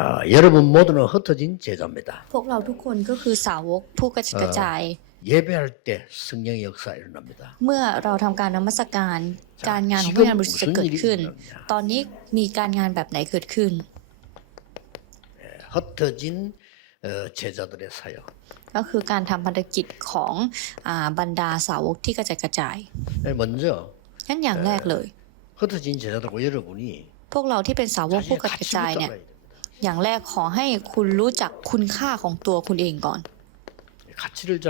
아, 여러분 모두는 흩어진 제자입니다. พวกเราทุกคนก็คือสาวกผู้กระจัดกระจาย 예배할 때 성령의 역사 일어납니다. เมื่อเราทำการนมัสการ จ้ะ การงานของ ชี พ วิต ระยานบริสุทธิ์จะเกิดขึ้น มุสลิมเนี่ย ตอนนี้มีการงานแบบไหนเกิดขึ้น 흩어진 어, 제자들의 사역. ก็คือการทำภารกิจของอาบรรดาสาวกที่กระจัดกระจาย 네, 먼저 งั้นอย่างแรกเลย 흩어진 제자들과 여러분이 พวกเราที่เป็นสาวกผู้ 자신의 กระจัดกระ 가치를 จายเนี่ย 알아야 됩니다. อย่างแรกขอให้คุณรู้จักคุณค่าของตัวคุณเองก่อน 가치를 잘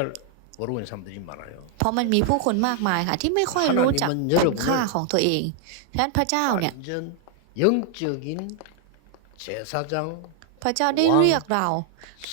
모르고 있는 사람들이 많아요. เพราะมันมีผู้คนมากมายค่ะ ที่ไม่ค่อยรู้จัก 하나님은여러분을 คุณค่าของตัวเองฉะนั้นพระเจ้าเนี่ย 완전 영적인 제사장 พระเจ้าได้เรียกเรา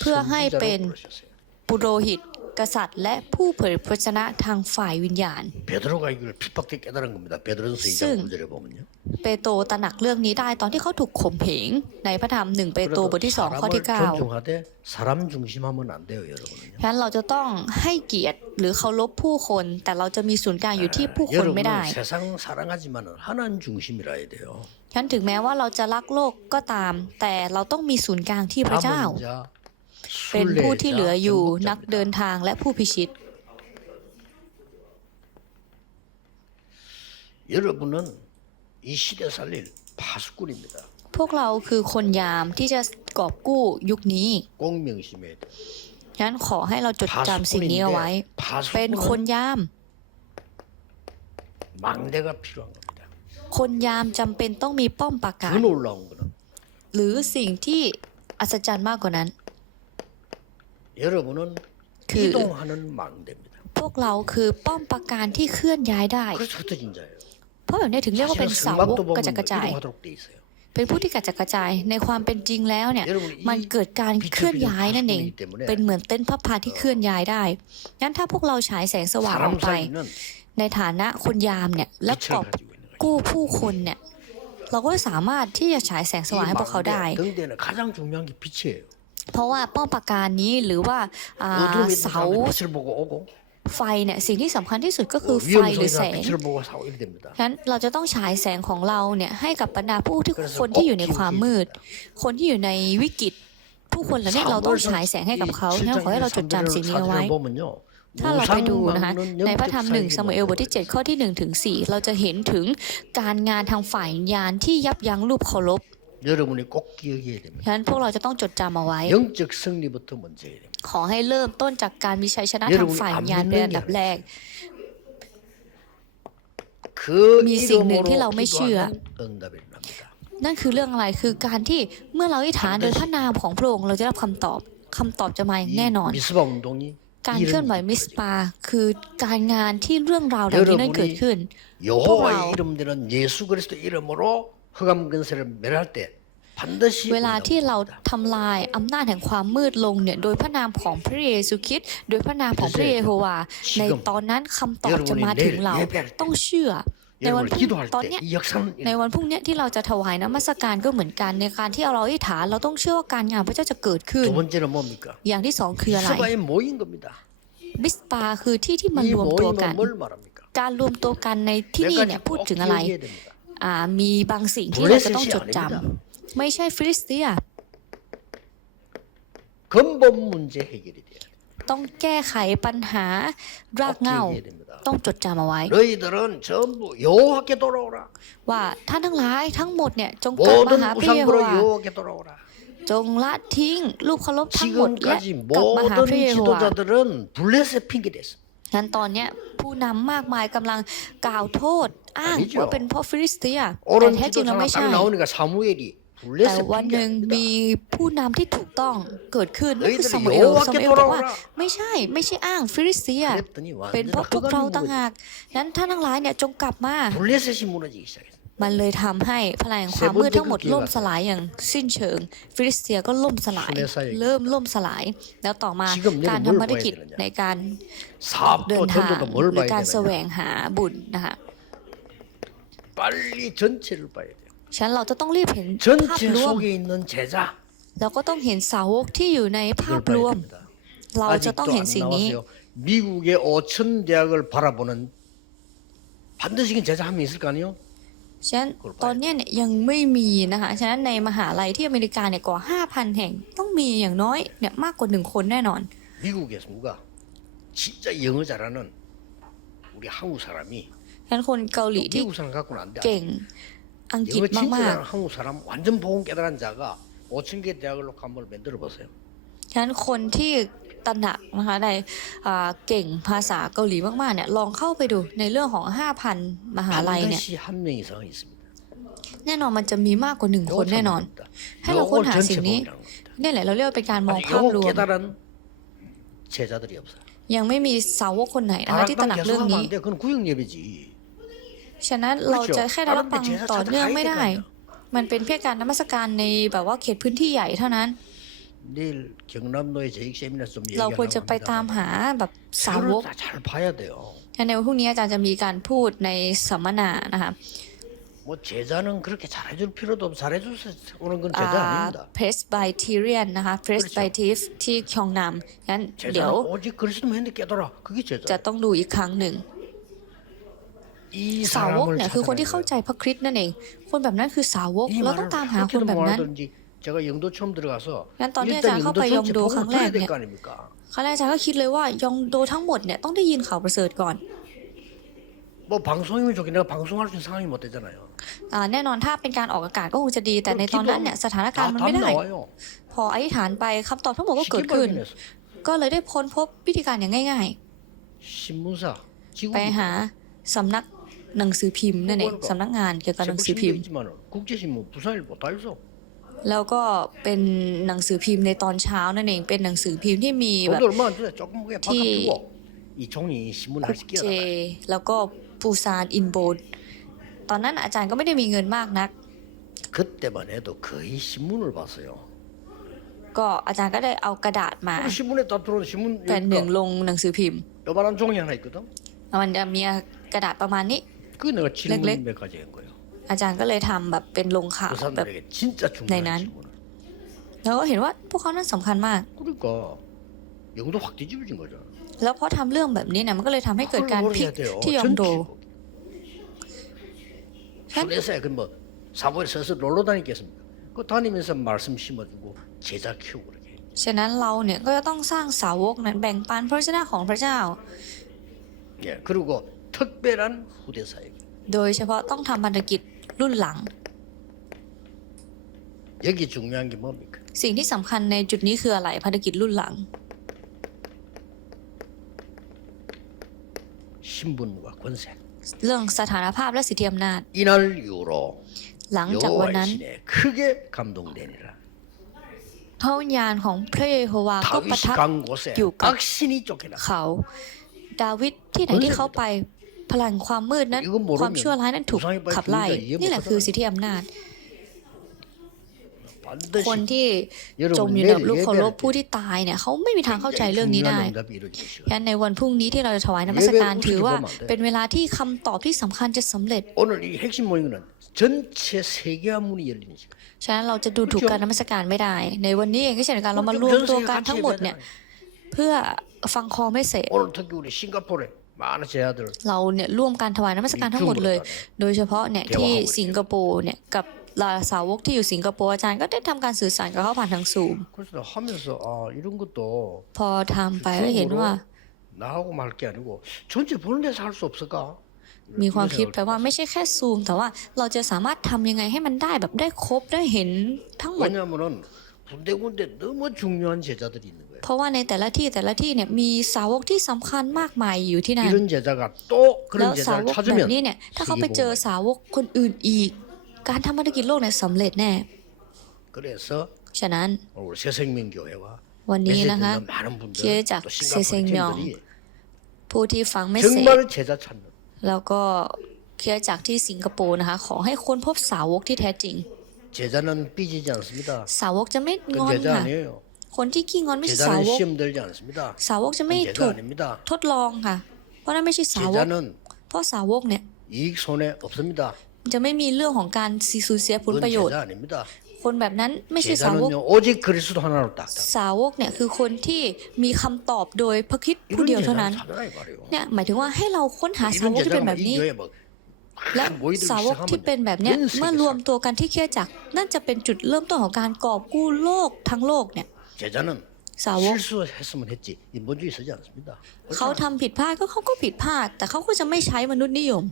เพื่อให้เป็น 선지자로 부르셨어요. ปุโรหิต กษัตริย์ และผู้เผยพระชนะทางฝ่ายวิญญาณ 베드로가 이걸 핍박때 깨달은 겁니다. 베드로전서 2장ซึ่ง 9절에 보면요. เปโตรตระหนักเรื่องนี้ได้ตอนที่เขาถูกข่มเหงในพระธรรมหนึ่งเปโตรบทที่สองข้อ 사람을 ที่เก้า 존중하되 사람 중심하면 안 돼요, 여러분은요. ฉะนั้นเราจะต้องให้เกียรติหรือเคารพผู้คน แต่เราจะมีศูนย์กลางอยู่ที่ผู้คนไม่ได้ 여러분은 세상 사랑하지만 하나님 중심이라 해야 돼요. ฉะนั้นถึงแม้ว่าเราจะรักโลกก็ตาม แต่เราต้องมีศูนย์กลางที่พระเจ้า 남은 자, เป็นผู้ที่เหลืออยู่ 순례자, นักเดิน 정복자입니다. ทางและผู้พิชิต 여러분은 이 시대 살릴 파수꾼입니다. พวกเราคือคนยามที่จะกอบกู้ยุคนี้ 꼭 명심해야 돼요. ฉะนั้นขอให้เราจดจำสิ่งนี้เอาไว้ เป็นคน 파수꾼은 ยาม 망대가 필요한 겁니다. คนยามจำเป็นต้องมีป้อมปราการ 더 놀라운 거는 หรือสิ่งที่อัศจรรย์มากกว่านั้น คือพวกเราคือป้อมปราการที่เคลื่อนย้ายได้ เพราะแบบนี้ถึงเรียกว่าเป็นเสาวกกระจัดกระจาย เป็นผู้ที่กระจัดกระจายในความเป็นจริงแล้วเนี่ย มันเกิดการเคลื่อนย้ายนั่นเอง เป็นเหมือนเต้นท์พับพาที่เคลื่อนย้ายได้งั้นถ้าพวกเราฉายแสงสว่างออกไป ในฐานะคนยามเนี่ยและกอบกู้ผู้คนเนี่ยเราก็สามารถที่จะฉายแสงสว่างให้พวกเขาได้ เพราะว่าป้อมปราการนี้หรือว่าเสาไฟเนี่ยสิ่งที่สำคัญที่สุดก็คือไฟหรือแสงฉะนั้นเราจะต้องฉายแสงของเราเนี่ยให้กับบรรดาผู้ที่คนที่อยู่ในความมืด คนที่อยู่ในวิกฤตผู้คนเหล่านี้เราต้องฉายแสงให้กับเขาฉะนั้นขอให้เราจดจำสิ่งนี้เอาไว้ ถ้าเราไปดูนะคะในพระธรรมหนึ่งสมุเอลบทที่ 7 ข้อที่1ถึง4เราจะเห็นถึงการงานทางฝ่ายญาณที่ยับยั้งรูปเคารพ 여러분이 꼭 기억해야 됩니다. ฉะนั้นพวกเราจะต้องจดจำเอาไว้ 영적 승리부터 먼저 해야 됩니다. ขอให้เริ่มต้นจากการมีชัยชนะทางฝ่ายวิญญาณเป็นอันดับแรก 그 미สิ่งหนึ่งที่เราไม่เชื่อ 기도하면 응답이 일어납니다. นั่นคือเรื่องอะไรคือการที่เมื่อเราอธิษฐานโดยพระนามของพระองค์เราจะได้รับคำตอบคำตอบจะมาอย่าง 이 แน่นอน 미스바 운동이 การเคลื่อนไหว 이런 มิส 거죠. ปา คือการงานที่เรื่องราวเหล่านี้นั้นเกิดขึ้น 여호와의 와우. 이름 되는 예수 그리스도 이름으로 흑암 근세를 멸할 때 반드시 เวลาที่เรา 응답합니다. ทำลายอำนาจแห่งความมืดลงเนี่ยโดยพระนามของพระเยซูคริสต์โดยพระนามของพระเยโฮวาห์ในตอนนั้นคำตอบจะมาถึงเรา ต้องเชื่อ ในวัน 여러분 พรุ่ง 기도할 ตอน 때 เนี้ย 이 역사는 ในวันพรุ่งเนี้ยที่เราจะถวายน้ำมัสการก็เหมือนกันในการที่เราอธิษฐานเราต้องเชื่อว่าการงานพระเจ้าจะเกิดขึ้น 두 번째는 뭡니까? อย่างที่สองคืออะไร 미스바에 모인 겁니다. มิสปาคือที่ที่มัน 이 รวมตัวกัน 모임은 뭘 말합니까? การรวมตัวกันในที่ 몇 นี่ 가지 เนี่ยพูด 꼭 ถึงอะไร 기억해야 됩니다. อ่ามีบางสิ่งที่เราจะต้อง 블레셋이 จดจำ 아닙니다. ไม่ใช่ฟิลิสเตีย 근본 문제 해결이 돼요. ต้องแก้ไขปัญหาราก 꼭 เหง้า 기억해야 됩니다. ต้องจดจำเอาไว้ 너희들은 전부 여호와께 돌아오라. ว่าท่านทั้งหลายทั้งหมดเนี่ยจงกลับมา 모든 หาพระเยโฮ 우상으로 วาห์ 여호와께 돌아오라. จงละทิ้งรูปเคารพทั้งหมดและ 지금까지 กลับมาหาพ 모든 ระเยโฮวาห์ 지도자들은 블레셋 핑계 댔어. งั้นตอนเนี้ยผู้นำมากมายกำลังกล่าวโทษ อ้างว่าเป็นเพราะฟิลิสเตียแต่แท้จริงแล้วไม่ใช่แต่วันหนึ่งมีผู้นำที่ถูกต้องเกิดขึ้นนั่นคือซามูเอลซามูเอลบอกว่าไม่ใช่ไม่ใช่อ้างฟิลิสเตีย เป็นเพราะพวกเราต่างหากนั้นท่านทั้งหลายเนี่ยจงกลับมา 블레셋이 무너지기 시작했어. มันเลยทำให้พลังแห่งความมืดทั้งหมดล่มสลายอย่างสิ้นเชิง ฟิลิสเตียก็ล่มสลาย เริ่มล่มสลาย แล้วต่อมาการทำภารกิจในการ เดิน 사업도 ทาง 전도도 ห 뭘 รือ 봐야 การแสว 되느냐. งหาบุญนะคะ 빨리 전체를 봐야 돼요. ฉะนั้นเราจะต้องรีบเห็นภาพ 전체 รวม 속에 있는 제자 เราก็ต้องเห็นสาวกที่อยู่ในภา 이걸 พรว 봐야 ม 됩니다. เราจะต้อง 아직도 เห็น 안 สิ่งนี้ 나왔어요. 미국의 5천 대학을 바라보는 반드시 그 제자 한 명 있을 거 아니에요? ฉะนั้นตอนเนี้ยเนี่ยยังไม่มีนะคะ ฉะนั้นในมหาลัยที่อเมริกาเนี่ยกว่า 5,000 แห่งต้องมีอย่างน้อยเนี่ยมากกว่าหนึ่งคนแน่นอน 미국에서 누가 진짜 영어 잘하는 우리 한국 사람이 ฉะนั้นคนเกาหลีที่ 미국 사람 갖고는 안 돼. เก่งอังกฤษ 영어 진짜 มาก 잘하는 한국 사람 완전 보험 깨달은 자가 5천 개 대학을 놓고 한번 만들어 보세요. ๆ ฉะนั้นคนที่ ตระหนักนะคะในเก่งภาษาเกาหลีมากๆเนี่ยลองเข้าไปดูในเรื่องของ 5,000 มหาลัยเนี่ยแน่นอนมันจะมีมากกว่าหนึ่งคนแน่นอน ให้เราค้นหาสิ่งนี้นี่แหละเราเรียกว่าเป็นการมองภาพรวมยังไม่มีสาวกคนไหนนะคะที่ตระหนักเรื่องนี้ ฉะนั้นเราจะแค่ได้รับฟังต่อเนื่องไม่ได้ มันเป็นเพียงการนมัสการในแบบว่าเขตพื้นที่ใหญ่เท่านั้น เราควร 얘기하려고 จะไปตาม 합니다. หาแบบสาวก 서로 다잘 봐야 돼요. ฉะนั้นในวันพรุ่งนี้อาจารย์จะมีการพูดในสัมมนานะคะ 뭐 제자는 그렇게 잘해줄 필요도 없고 잘해줘서 오는 건 제자 อ่า 아닙니다. เพรสไบทีเรียนนะคะเพรสไบทีฟที่คยองนำงั้นเดี๋ยว 제자는 오직 그리스도만 했는데 깨달아. 그게 จะ 제자. ต้องดูอีกครั้งหนึ่ง 이 สาวก 사람을 เนี่ยคือคนที่ 찾아내는 เข้า 거예요. ใจพระคริสต์นั่นเอง คนแบบนั้นคือสาวก 이 เราต้อง 말을 ตามหาคน 그렇게도 แบบนั้น 못하든지 제가 영도 처음 들어가서 난 떠니 일단 아저씨가 영도เข้าไป 전체 영도 복음을 강래 들어야 될เนี่ย 거 아닙니까? ครั้งแรกอาจารย์ก็คิดเลยว่ายองโดทั้งหมดเนี่ยต้องได้ยินข่าวประเสริฐก่อน 뭐 방송이면 좋겠 내가 방송할 수 있는 상황이 못 되잖아요. อ่าแน่นอนถ้าเป็นการออกอากาศก็คงจะดี แต่ในตอนนั้นเนี่ยสถานการณ์ 다 มัน 답 ไม่ได้ 나와요. พออธิษฐานไปคำตอบทั้งหมดก็เกิด 쉽게 ขึ้น 발견했어. ก็เลยได้ค้นพบวิธีการอย่างง่าย 신문사 ๆ 지금 ไปหาสำนักหนังสือพิมพ์นั่นเองสำนักงานเกี่ยวกับหนังสือพิมพ์ 있지만 국제신문 부산일보 다 있어. แล้วก็เป็นหนังสือพิมพ์ในตอนเช้านั่นเองเป็นหนังสือพิมพ์ที่มีแบบที่คุกเจแล้วก็ปูซานอินโบนตอนนั้นอาจารย์ก็ไม่ได้มีเงินมากนักก็อาจารย์ก็ได้เอากระดาษมาแต่หนึ่งลงหนังสือพิมพ์แล้วมันจะมีกระดาษประมาณนี้เล็กๆ 문 렉, 렉. 몇 가지 한 거예요. อาจารย์ก็เลยทำแบบเป็นลงข่าว 그 แบบ 사람들에게 진짜 중요한 난. 신문을. แล้วก็เห็นว่าพวกเขานั้นสำคัญมาก 그러니까 영도 확 뒤집어진 거죠. แล้วเพราะทำเรื่องแบบนี้เนี่ยมันก็เลยทำให้เกิดการ 그걸 พลิก 모르게 돼요. ที่ยองโด 전체 순회사에 그뭐 사고에 서서 놀러 다니겠습니까? 그 다니면서 말씀 심어주고 제자 키우고 그렇게. ฉะนั้นเราเนี่ยก็จะต้องสร้างสาวกนั้นแบ่งปันพระชนะของพระเจ้า 예, 그리고 특별한 후대사에게 โดยเฉพาะต้องทำพันธกิจ รุ่นหลัง 여기 중요한 게 뭡니까? สิ่งที่สำคัญในจุดนี้คืออะไรพันธกิจรุ่นหลัง 신분과 권세. เรื่องสถานภาพและสิทธิอำนาจ 이날 이후로 หลังจากวัน 여호와의 นั้น 신에 크게 감동되니라. พระวิญญาณของพระเยโฮวาก็ประ 다윗이 ทับ 간 곳에 유가. 악신이 쫓겨나. เขา ดาวิดที่ไหนที่เขาไป พลังความมืดนั้น ความชั่วร้ายนั้นถูกขับไล่ นี่แหละคือสิทธิอำนาจ คนที่จมอยู่ในลูกเคารพผู้ที่ตายเนี่ยเขาไม่มีทางเข้าใจเรื่องนี้ได้ยันในวันพรุ่งนี้ที่เราจะถวายนมัสการถือว่าเป็นเวลาที่คำตอบที่สำคัญจะสำเร็จฉะนั้นเราจะดูถูกการนมัสการไม่ได้ ในวันนี้เองก็เช่นกันเรามารวมตัวกันทั้งหมดเนี่ยเพื่อฟังคอไม่เสร็จ 오늘 특히 우리 싱가포르에 많은 제자들 เราเนี่ยร่วมการถวายนมัสการทั้งหมดเลย โดยเฉพาะเนี่ยที่สิงคโปร์เนี่ยกับลาสาวกที่อยู่สิงคโปร์อาจารย์ก็ได้ทำการสื่อสารกับเขาผ่านทางซูม 그래서 하면서 아 이런 것도 พอทำไปก็ห็นว่า 나하고 말 게 아니고 전체 보는 데서 할 수 없을까? มีความ 이런 คิด 생각을 ไปว่าไม่ใช่แค่ซูม แต่ว่าเราจะสามารถทำยังไงให้มันได้แบบได้ครบได้เห็นทั้งหมด 왜냐하면은 군데군데 너무 중요한 제자들이 있는 거예요. เพราะว่าในแต่ละที่แต่ละที่เนี่ยมีสาวกที่สำคัญมากมายอยู่ที่นั่นแล้วสาวกแบบนี้เนี่ยถ้าเขาไปเจอสาวกคนอื่นอีก การทำธุรกิจโลกเนี่ยสำเร็จแน่ฉะนั้นวันนี้นะคะเคียจากเซเซงยองผู้ที่ฟังไม่เสร็จแล้วก็เคียจากที่สิงคโปร์นะคะ ขอให้ค้นพบสาวกที่แท้จริง สาวกจะไม่งอนค่ะ คนที่ขี้งอนไม่ใช่สาวกสาวกจะไม่ถูกทดลองค่ะ เพราะนั่นไม่ใช่สาวกเพราะสาวกเนี่ยจะไม่มีเรื่องของการสูญเสียผลประโยชน์ คนแบบนั้นไม่ใช่สาวกสาวกเนี่ยคือคนที่มีคำตอบโดยพระคิดผู้เดียวเท่านั้นเนี่ยหมายถึงว่าให้เราค้นหาสาวกที่เป็นแบบนี้และสาวกที่เป็นแบบนี้เมื่อรวมตัวกันที่เครียดจักนั่นจะเป็นจุดเริ่มต้นของการกอบกู้โลกทั้งโลกเนี่ย 제자는 사옥. 실수했으면 했지 인본주의 쓰지 않습니다. เขาทำผิดพลาดก็เขาก็ผิดพลาด แต่เขาก็จะไม่ใช้มนุษย์นิยม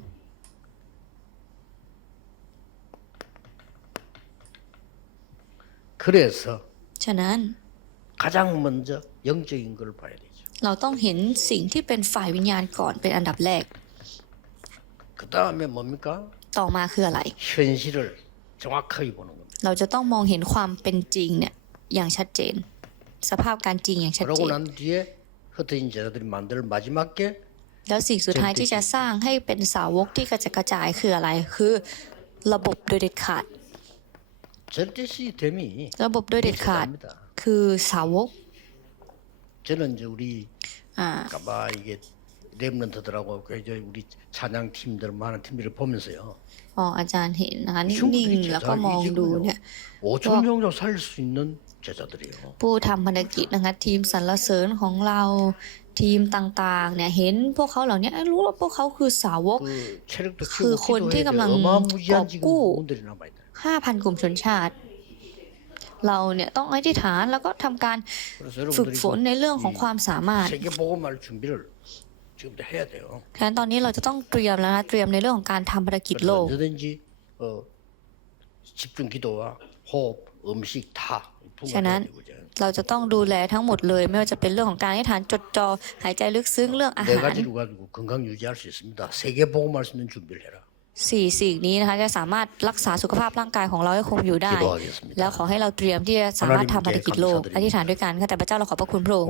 그래서 ฉะนั้น 가장 먼저 영적인 걸 봐야 되죠. เราต้องเห็นสิ่งที่เป็นฝ่ายวิญญาณก่อนเป็นอันดับแรก 그 다음에 뭡니까? ต่อมาคืออะไร 현실을 정확하게 보는 겁니다. เราจะต้องมองเห็นความเป็นจริงเนี่ยอย่างชัดเจน สภาพการจริงอย่างชัดเจ 그러고 น 난 뒤에 흩어진 제자들이 만들 마지막 게 แล้วสิ่งสุดท้ายที่จะสร้างให้เป็นสาวกที่กระจัดกระจายคืออะไร คือระบบโดยเด็ดขาด 절대 시스템이 ระบบโดยเด็ดขาด 있습니다. คือสาวก 저는 이제 우리 อ่า 가봐 이게 랩런트들하고 그 이제 우리 찬양 팀들 많은 팀들을 보면서요. พออาจารย์เห็นนะคะนิ่งๆแล้วก็มองดูเนี่ย 5천 정도 살릴 수 있는 제자들이에요. ผู้ทำภารกิจนะคะทีมสรรเสริญของเราทีมต่างๆเนี่ยเห็นพวกเขาเหล่านี้เอ้ยรู้ว่าพวกเขาคือสาวก 그 체력도 그 키우고 콘티 기도해야 돼. 감랑 어마무지한 지금 걷고 분들이 남아 있다. 5,000 กลุ่มชนชาติ เราเนี่ยต้องอธิษฐานแล้วก็ทำการ 그래서 ฝึก 여러분들이 ฝนในเรื่องของความสามารถ ฉะนั้นตอนนี้เราจะต้องเตรียมแล้วนะเตรียมในเรื่องของการทำภารกิจโลกฉะนั้นเราจะต้องดูแลทั้งหมดเลย ไม่ว่าจะเป็นเรื่องของการให้ฐานจดจอหายใจลึกซึ้งเรื่องอาหารสี่สิ่งนี้นะคะจะสามารถรักษาสุขภาพร่างกายของเราให้คงอยู่ได้ แล้วขอให้เราเตรียมที่จะสามารถทำภารกิจโลกอธิษฐานด้วยกันค่ะแต่พระเจ้าเราขอบพระคุณพระองค์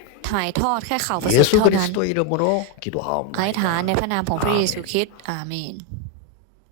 ถ่ายทอดแค่ข่าวประเสริฐเท่านั้นอธิษฐานในพระนามของพระเยซูคริสต์อาเมน